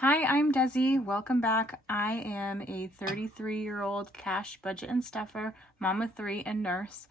Hi, I'm Desi. Welcome back. I am a 33-year-old cash budget and stuffer, mom of three, and nurse.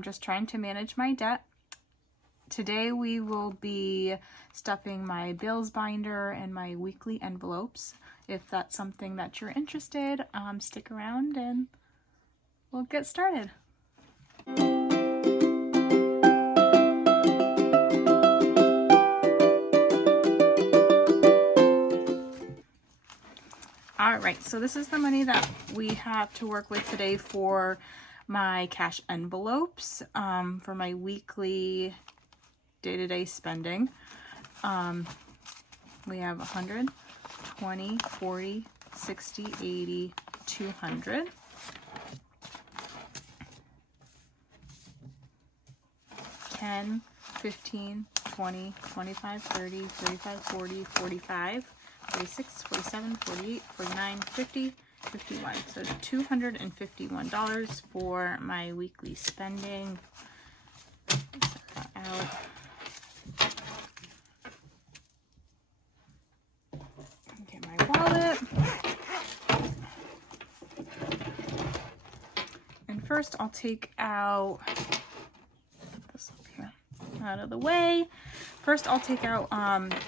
Just trying to manage my debt. Today we will be stuffing my bills binder and my weekly envelopes. If that's something that you're interested, stick around and we'll get started. All right, so this is the money that we have to work with today for my cash envelopes, for my weekly day-to-day spending. We have 100, 20, 40, 60, 80, 200. $10, $15, $20, $25, $30, $35, $40, $45, $46, $47, $48, $49, $50, $51. So $251 for my weekly spending. Set that out. Get my wallet. And first I'll take out, put this up here out of the way. First I'll take out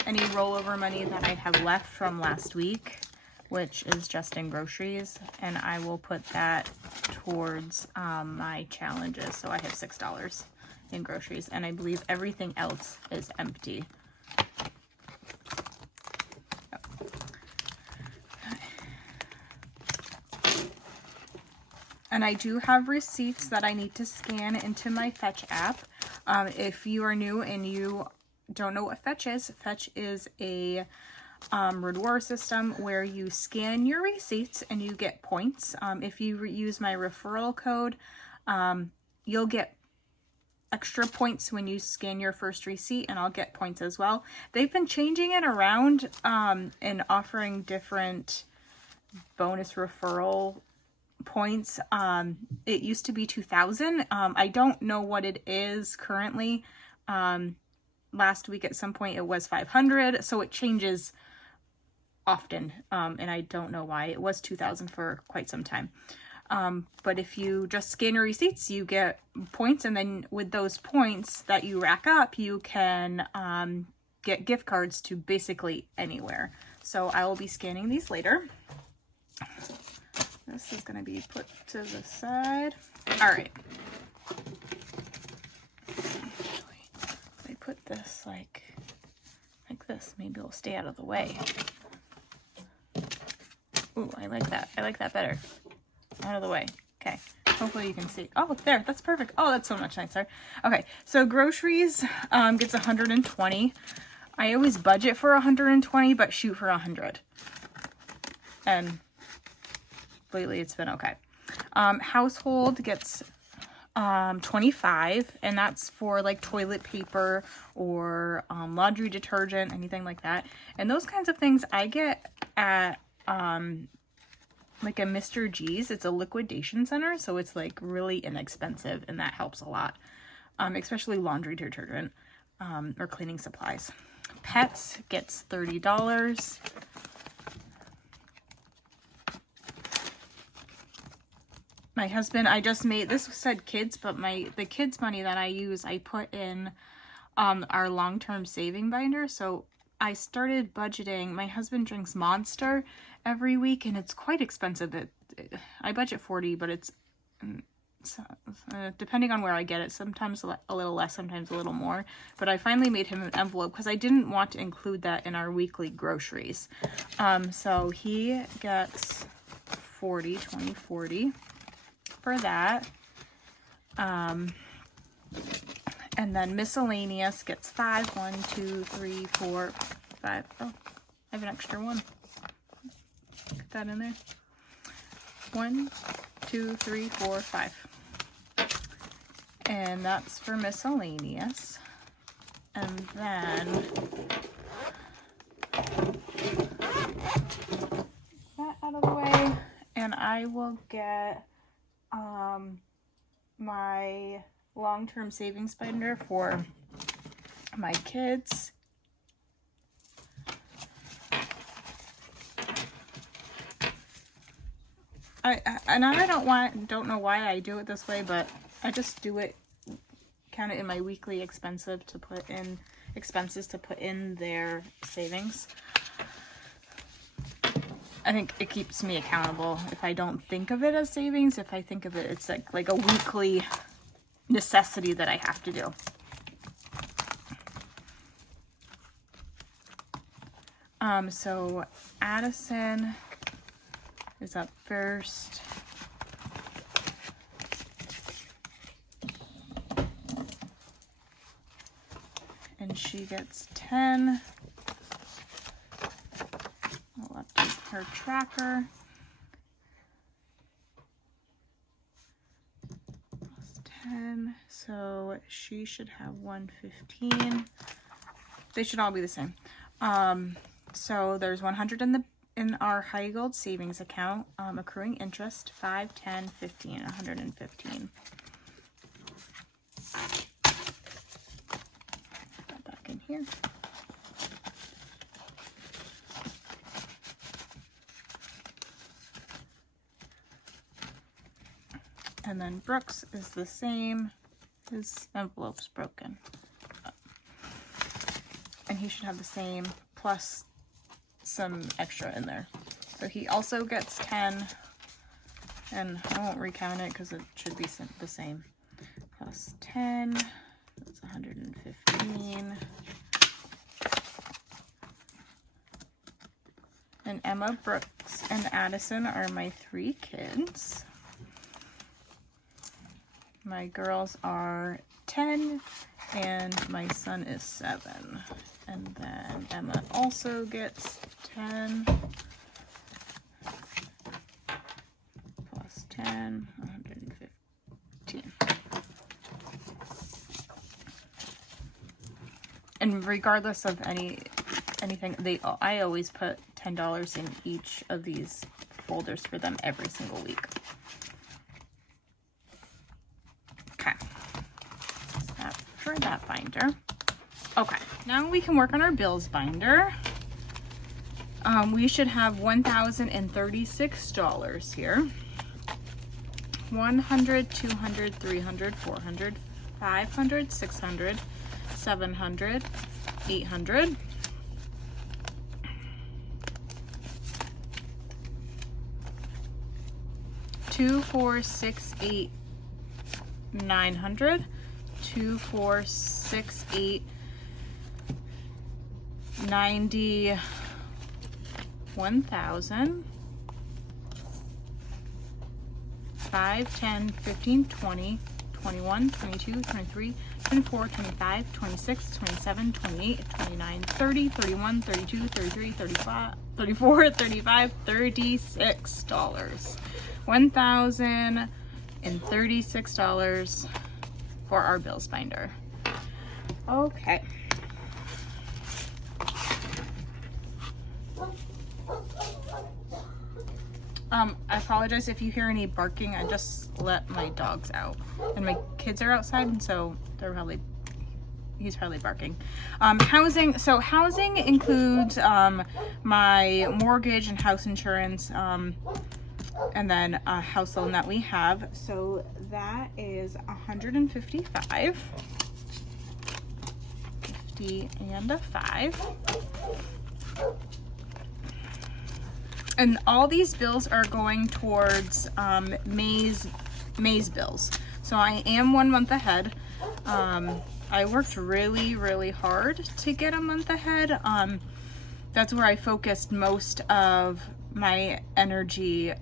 any rollover money that I have left from last week, which is just in groceries, and I will put that towards my challenges. So I have $6 in groceries, and I believe everything else is empty. And I do have receipts that I need to scan into my Fetch app. If you are new and you don't know what Fetch is a reward system where you scan your receipts and you get points. If you use my referral code, you'll get extra points when you scan your first receipt, and I'll get points as well. They've been changing it around and offering different bonus referral points. It used to be 2,000. I don't know what it is currently. Last week at some point it was 500, so it changes often, and I don't know why. It was 2,000 for quite some time. But if you just scan your receipts, you get points, and then with those points that you rack up, you can get gift cards to basically anywhere. So I will be scanning these later. This is going to be put to the side. All right. If I put this like this, maybe it'll stay out of the way. Ooh, I like that. I like that better. Out of the way. Okay. Hopefully you can see. Oh, there. That's perfect. Oh, that's so much nicer. Okay. So groceries gets 120. I always budget for 120, but shoot for 100. And lately it's been okay. Household gets 25, and that's for like toilet paper or laundry detergent, anything like that. And those kinds of things I get at like a Mr. G's. It's a liquidation center, so it's like really inexpensive, and that helps a lot, especially laundry detergent or cleaning supplies. Pets gets $30. My husband, I just made, this said kids, but the kids money that I use, I put in our long-term saving binder. So I started budgeting. My husband drinks Monster every week, and it's quite expensive. I budget 40, but it's depending on where I get it, sometimes a little less, sometimes a little more. But I finally made him an envelope because I didn't want to include that in our weekly groceries. So he gets 40, 20, 40. For that. And then miscellaneous gets 5. 1, 2, 3, 4, 5. Oh, I have an extra one. Put that in there. 1, 2, 3, 4, 5. And that's for miscellaneous. And then that out of the way. And I will get my long-term savings binder for my kids. I don't know why I do it this way, but I just do it, count it in my weekly expenses to put in their savings. I think it keeps me accountable if I don't think of it as savings. If I think of it, it's like a weekly necessity that I have to do. So Addison is up first. And she gets 10. I'll update her tracker. Plus 10. So she should have 115. They should all be the same. So there's 100 in our high gold savings account, accruing interest, 5, 10, 15, 115. Put that back in here. And then Brooks is the same. His envelope's broken. And he should have the same, plus some extra in there. So he also gets 10, and I won't recount it because it should be the same. Plus 10, that's 115. And Emma, Brooks, and Addison are my 3 kids. My girls are 10, and my son is 7. And then Emma also gets 10. Plus 10, 115. And regardless of anything, I always put $10 in each of these folders for them every single week. Okay. That's that for that binder. Okay, now we can work on our bills binder. We should have $1,036 here. 100, 200, 300, 400, 500, 600, 700, 800. 2, 4, 6, 8, 900. 2, 4, 6, 8, 90, 1,000. 5, 10, 15, 20, 21, 22, 23, 24, 25, 26, 27, 28, 29, 30, 31, 32, 33, 35, 34, 35, $36. $1,036 for our bills binder. Okay. I apologize if you hear any barking. I just let my dogs out, and my kids are outside, and so he's probably barking. Housing. So housing includes my mortgage and house insurance, and then a house loan that we have. So that is $155. 50 and a 5. And all these bills are going towards May's bills. So I am 1 month ahead. I worked really hard to get a month ahead. That's where I focused most of my energy,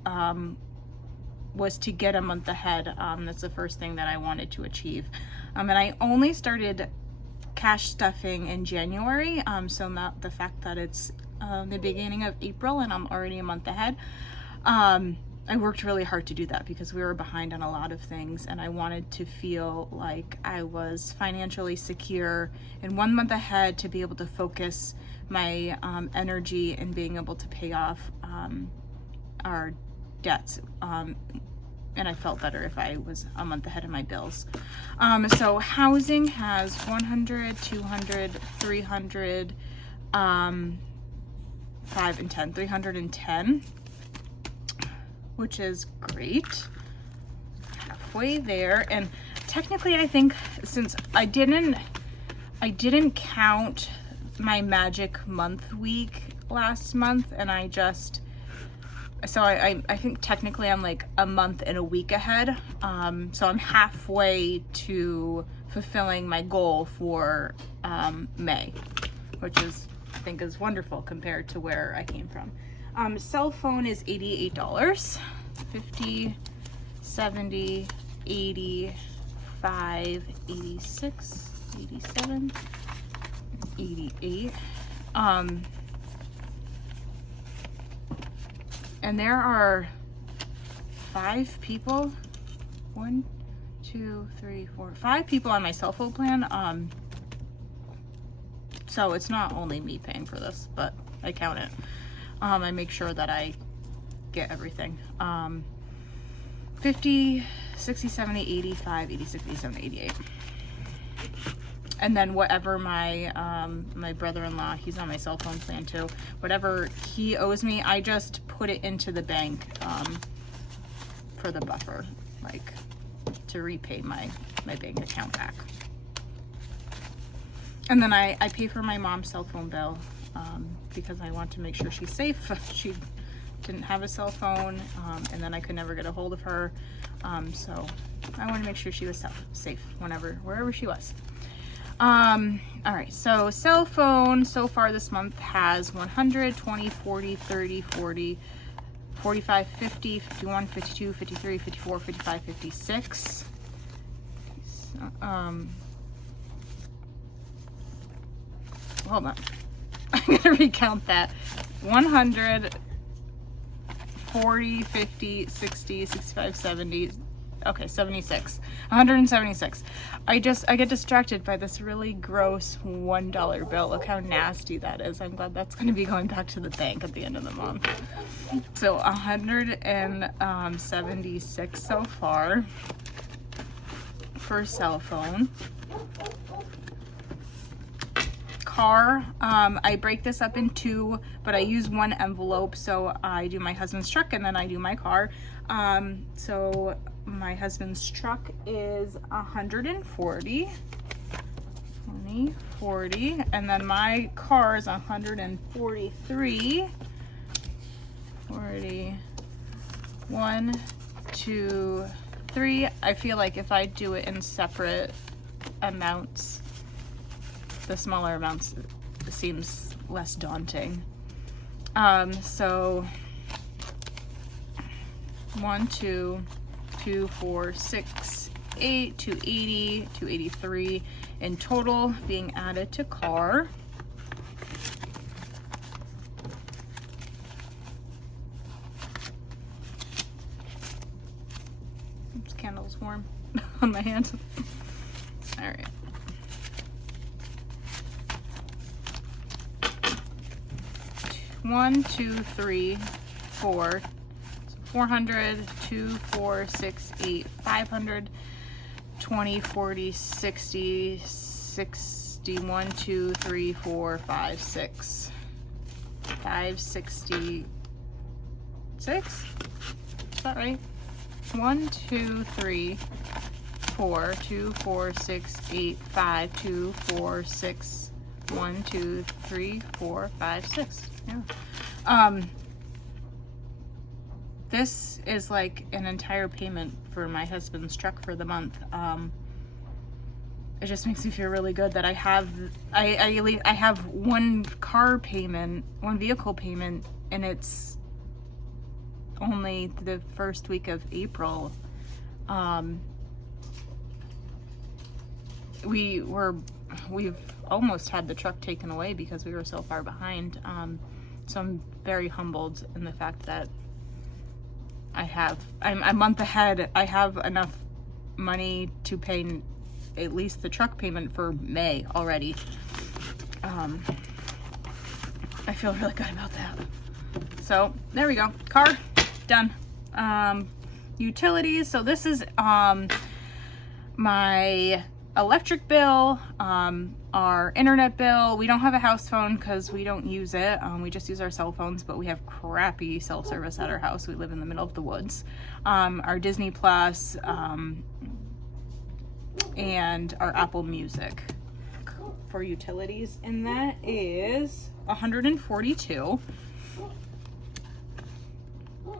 was to get a month ahead. That's the first thing that I wanted to achieve. And I only started cash stuffing in January. So not the fact that it's the beginning of April and I'm already a month ahead. I worked really hard to do that because we were behind on a lot of things, and I wanted to feel like I was financially secure and 1 month ahead to be able to focus my energy and being able to pay off our debts. And I felt better if I was a month ahead of my bills. So housing has 100, 200, 300, 5 and 10, 310. which is great. Halfway there. And technically I think since I didn't count my magic month week last month, and I think technically I'm like a month and a week ahead. So I'm halfway to fulfilling my goal for May, which is, I think, is wonderful compared to where I came from. Cell phone is $88. 50, 70, 85, 86, 87, 88. And there are 5 people, 5 people on my cell phone plan. So it's not only me paying for this, but I count it. I make sure that I get everything. 50, 60, 70, 85, 86, 87, 88. And then whatever my my brother-in-law, he's on my cell phone plan too, whatever he owes me, I just put it into the bank for the buffer, like to repay my bank account back. And then I pay for my mom's cell phone bill because I want to make sure she's safe. She didn't have a cell phone, and then I could never get a hold of her, so I want to make sure she was safe wherever she was. All right, so cell phone so far this month has 100, 20, 40, 30, 40, 45, 50, 51, 52, 53, 54, 55, 56. Hold on. I'm gonna recount that. 100, 40, 50, 60, 65, 70, okay, 76. 176. I get distracted by this really gross $1 bill. Look how nasty that is. I'm glad that's going to be going back to the bank at the end of the month. So 176 so far for cell phone. Car, I break this up in 2, but I use 1 envelope. So I do my husband's truck and then I do my car. So my husband's truck is 140, 20, 40, and then my car is 143, 40, 1, 2, 3. I feel like if I do it in separate amounts, the smaller amounts, it seems less daunting. So 1, 2, 2, 4, 6, 8, 280, 283 in total being added to car. This candle's warm on my hand. All right. One, 2, 3, 4. 400, 2, 4, 6, 8, 500, 20, 40, 60, 61, 2, 3, 4, 5, 6. 566? Is that right? 1, 2, 3, 4, 2, 4, 6, 8, 5, 2, 4, 6, 1, 2, 3, 4, 5, 6. Yeah. This is like an entire payment for my husband's truck for the month. It just makes me feel really good that I have 1 car payment, 1 vehicle payment, and it's only the first week of April. We've almost had the truck taken away because we were so far behind. So I'm very humbled in the fact that I'm a month ahead. I have enough money to pay at least the truck payment for May already. I feel really good about that. So there we go. Car, done. Utilities. So this is my electric bill, our internet bill. We don't have a house phone because we don't use it. We just use our cell phones, but we have crappy cell service at our house. We live in the middle of the woods. Our Disney Plus, and our Apple Music for utilities, and that is $142.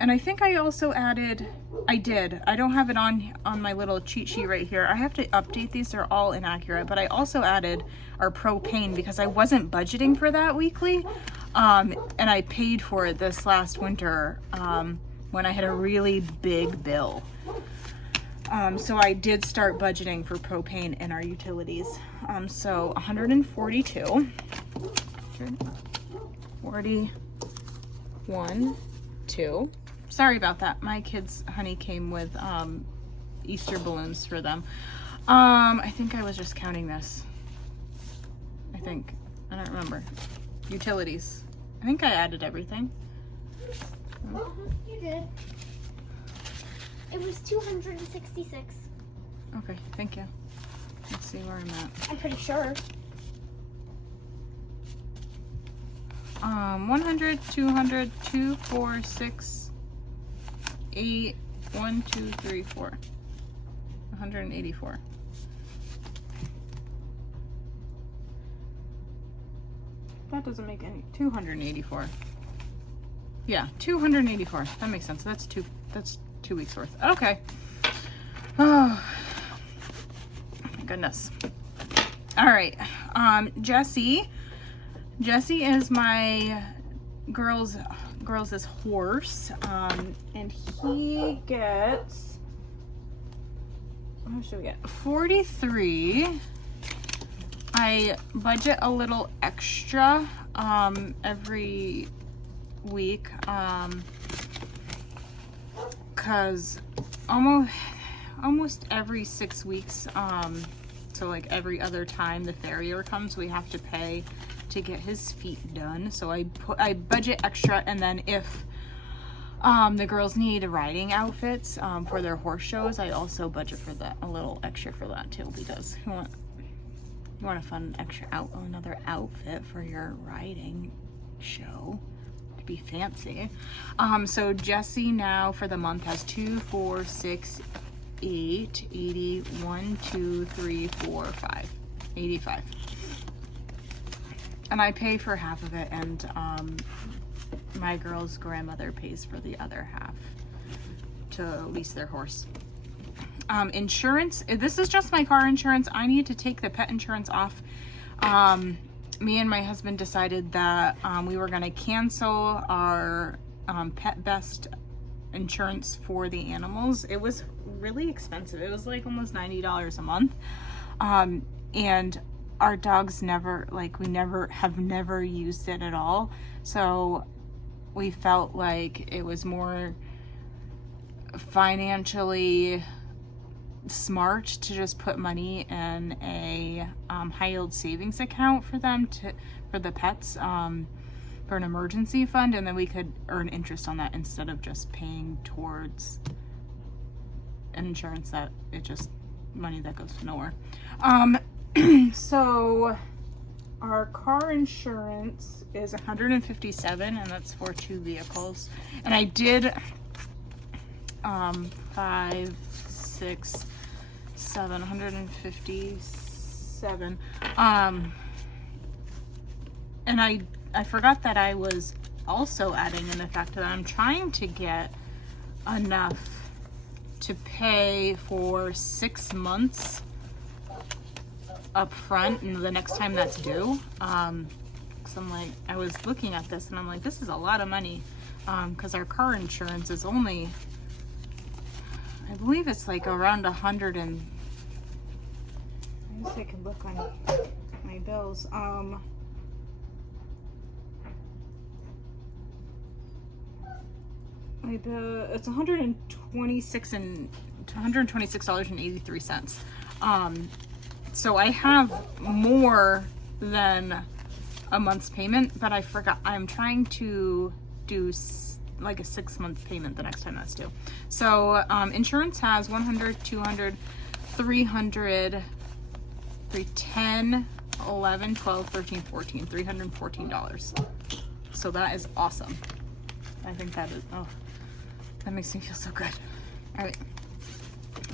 And I think I also added, I don't have it on my little cheat sheet right here. I have to update these, they're all inaccurate, but I also added our propane because I wasn't budgeting for that weekly. And I paid for it this last winter when I had a really big bill. So I did start budgeting for propane in our utilities. So 142, 41, 2. Sorry about that. My kids' honey came with Easter balloons for them. I think I was just counting this. I don't remember. Utilities. I think I added everything. You did. It was 266. Okay, thank you. Let's see where I'm at. I'm pretty sure. 100, 200, 2, 4, 6, 8, 1, 2, 3, 4. 184. That doesn't make any. 284. Yeah, 284. That makes sense. That's 2 weeks worth. Okay. Oh my goodness. All right. Jesse is my girl's horse. And he gets, what should we get? 43. I budget a little extra every week because almost every 6 weeks, so like every other time the farrier comes, we have to pay to get his feet done. So I budget extra, and then if the girls need riding outfits for their horse shows, I also budget for that, a little extra for that too, because you want a fun extra another outfit for your riding show to be fancy. So Jesse now for the month has 2, 4, 6, 8, 80, 1, 2, 3, 4, 5, 85. And I pay for half of it, and my girl's grandmother pays for the other half to lease their horse. Insurance, this is just my car insurance. I need to take the pet insurance off. Me and my husband decided that we were going to cancel our Pet Best insurance for the animals. It was really expensive. It was like almost $90 a month. And our dogs never used it at all. So we felt like it was more financially smart to just put money in a high yield savings account for them for the pets, for an emergency fund, and then we could earn interest on that instead of just paying towards insurance that money that goes nowhere. So our car insurance is $157, and that's for 2 vehicles. And I did 5, 6, 7, 157. And I forgot that I was also adding in the fact that I'm trying to get enough to pay for 6 months up front and the next time that's due. Because I'm like, I was looking at this and I'm like, this is a lot of money, because our car insurance is only, I believe it's like around 100 and I guess I can look on my bills. My bill, it's $126.83. So I have more than a month's payment, but I forgot. I'm trying to do like a 6-month payment the next time that's due. So insurance has 100, 200, 300, 10, 11, 12, 13, 14, $314. So that is awesome. I think that is, oh, that makes me feel so good. All right.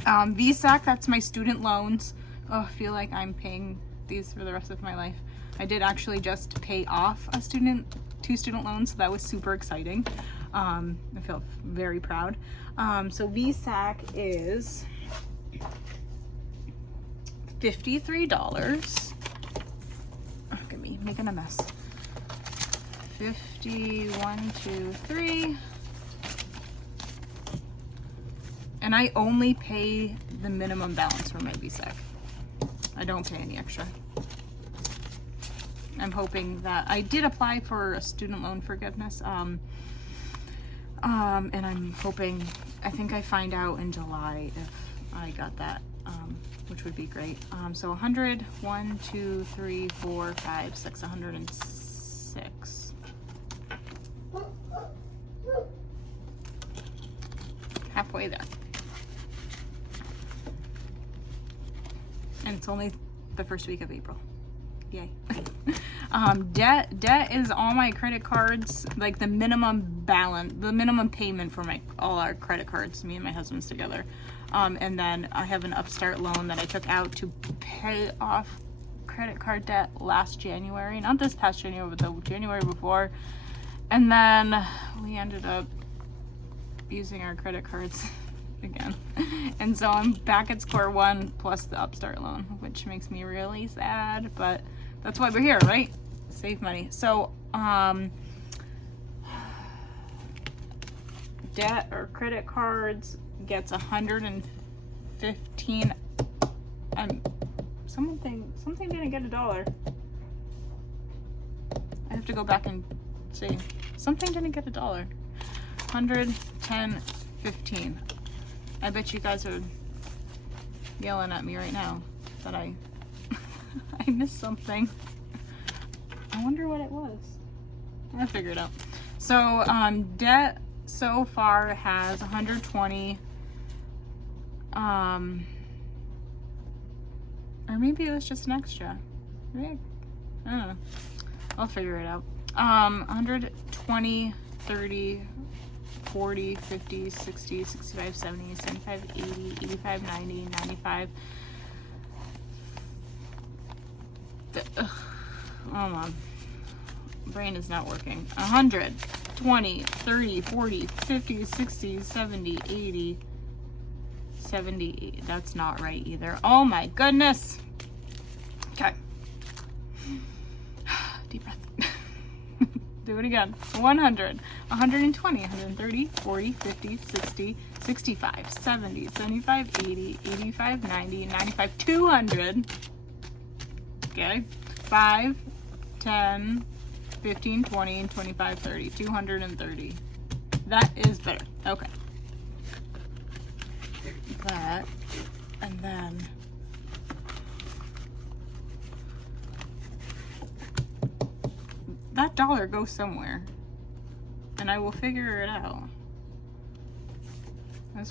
VSAC, that's my student loans. Oh, I feel like I'm paying these for the rest of my life. I did actually just pay off two student loans, so that was super exciting. I feel very proud. So VSAC is $53. Look at me making a mess. 51, 2, 3. And I only pay the minimum balance for my VSAC. I don't pay any extra. I'm hoping that I did apply for a student loan forgiveness. And I'm hoping, I think I find out in July if I got that, which would be great. So 100, 1, 2, 3, 4, 5, 6, 106. Halfway there. And it's only the first week of April. Yay. Debt is all my credit cards, like the minimum balance, the minimum payment for all our credit cards, me and my husband's together. And then I have an Upstart loan that I took out to pay off credit card debt last January, not this past January, but the January before. And then we ended up using our credit cards again. And so I'm back at square one plus the Upstart loan, which makes me really sad, but that's why we're here, right? Save money. So, debt or credit cards gets 115. Something didn't get $1. I have to go back and see. Something didn't get $1. 110, 15. I bet you guys are yelling at me right now that I missed something. I wonder what it was. I'll figure it out. So debt so far has 120. Or maybe it was just an extra. Maybe, I don't know. I'll figure it out. 120, 30, 40, 50, 60, 65, 70, 75, 80, 85, 90, 95. Hold on. Brain is not working. 100, 20, 30, 40, 50, 60, 70, 80, 70. That's not right either. Oh my goodness. Okay. Deep breath. Do it again. 100, 120, 130, 40, 50, 60, 65, 70, 75, 80, 85, 90, 95, 200. Okay. 5, 10, 15, 20, 25, 30, 230. That is better. Okay. That, and then that $1 goes somewhere, and I will figure it out. I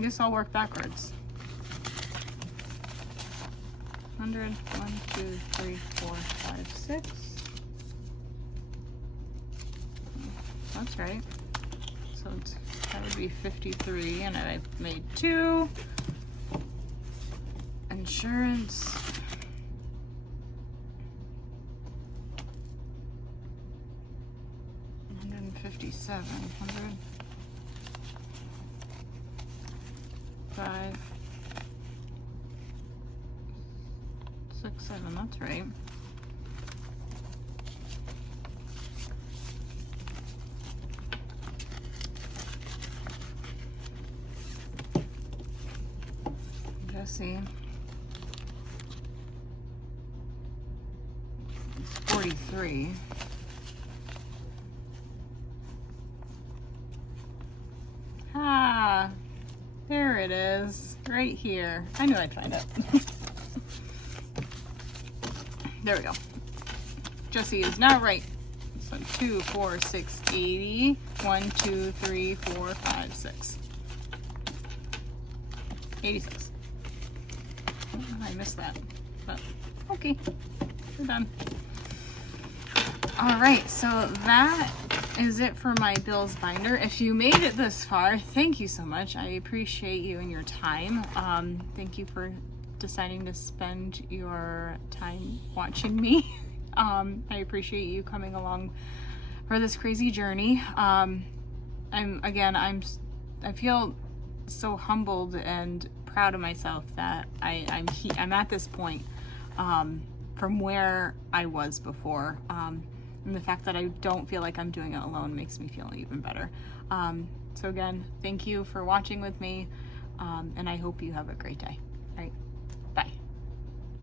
guess I'll work backwards. 100, 1, 2, 3, 4, 5, 6. That's right. So that would be 53, and I made 2. Insurance. $157. 100. 5, 6, 7. That's right. Jesse. It's 43. Ah, there it is, right here. I knew I'd find it. There we go. Jesse is now right. So 2, 4, 6, 80. 1, 2, 3, 4, 5, 6. 86. Oh, I missed that. but okay, we're done. All right, so that is it for my bills binder. If you made it this far, thank you so much. I appreciate you and your time. Thank you for deciding to spend your time watching me. I appreciate you coming along for this crazy journey. I feel so humbled and proud of myself that I'm at this point from where I was before. And the fact that I don't feel like I'm doing it alone makes me feel even better. So again, thank you for watching with me, and I hope you have a great day.